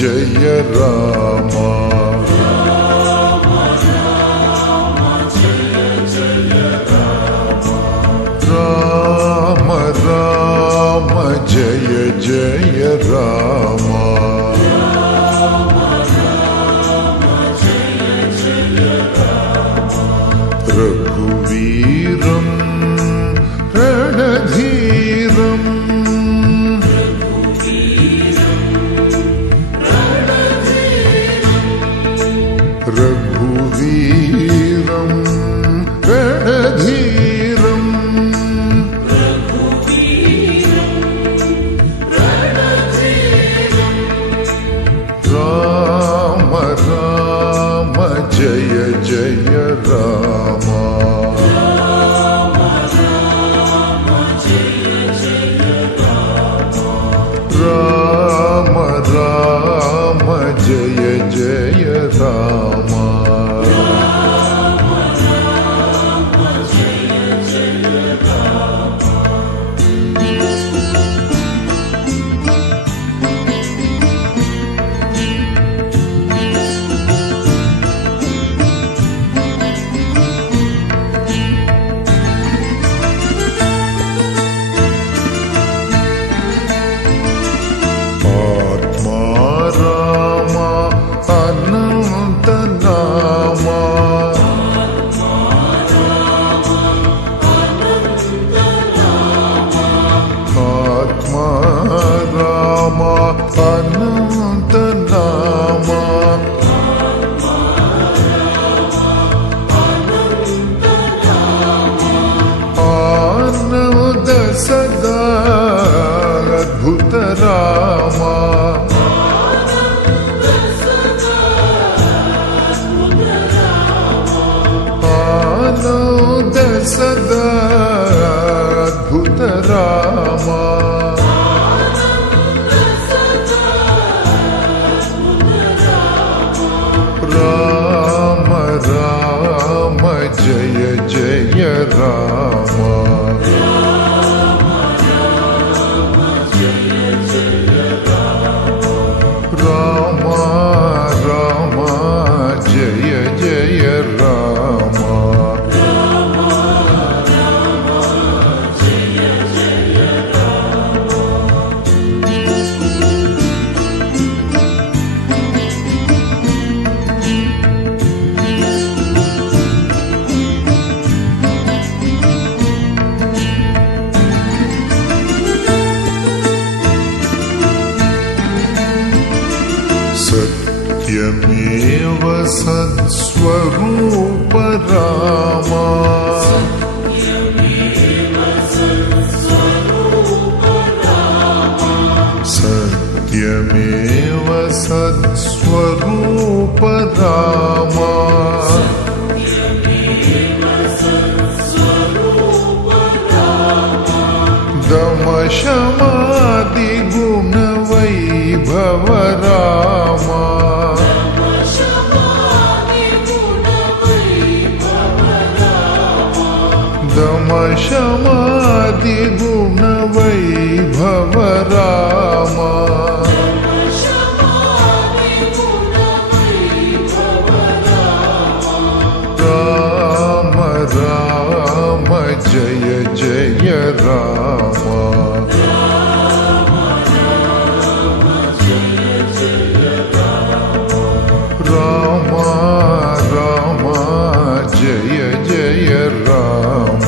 జయ రామ రామ రామ జయ జయ రామ రఘువీరం రణధీరం రఘువీరం రణధీరం రామ రామ జయ జయ రామ రామ రామ జయ జయ రామ అనంత నామ ఆనంద సదా అద్భుత రామ ఆనంద సదా అద్భుత రామ రామ రామ జయ జయ రామ రామ రామ జయ జయ రామ సత్యమేవ సత్స్వరూప రామ సత్యమేవ సత్స్వరూప రామ దమశమాది గుణ వైభవ రామ దమశమాది గుణ వైభవ రామ రామ రామ జయ జయ రామ రామ రామ జయ జయ రామ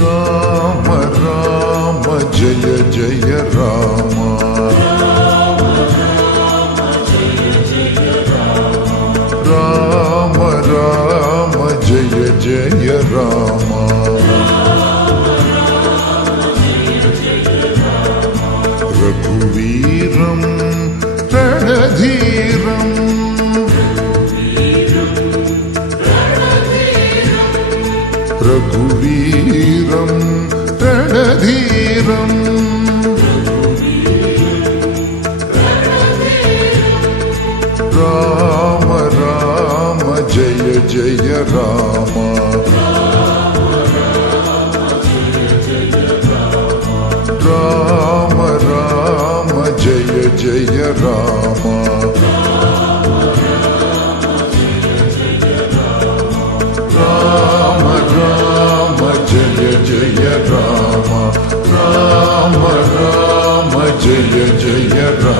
రామ రామ జయ జయ రామ రామ రామ జయ జయ రామ రఘువీరం రణధీరం రఘువీరం రణధీరం రామ రామ జయ జయ రామ జయ జయ రామ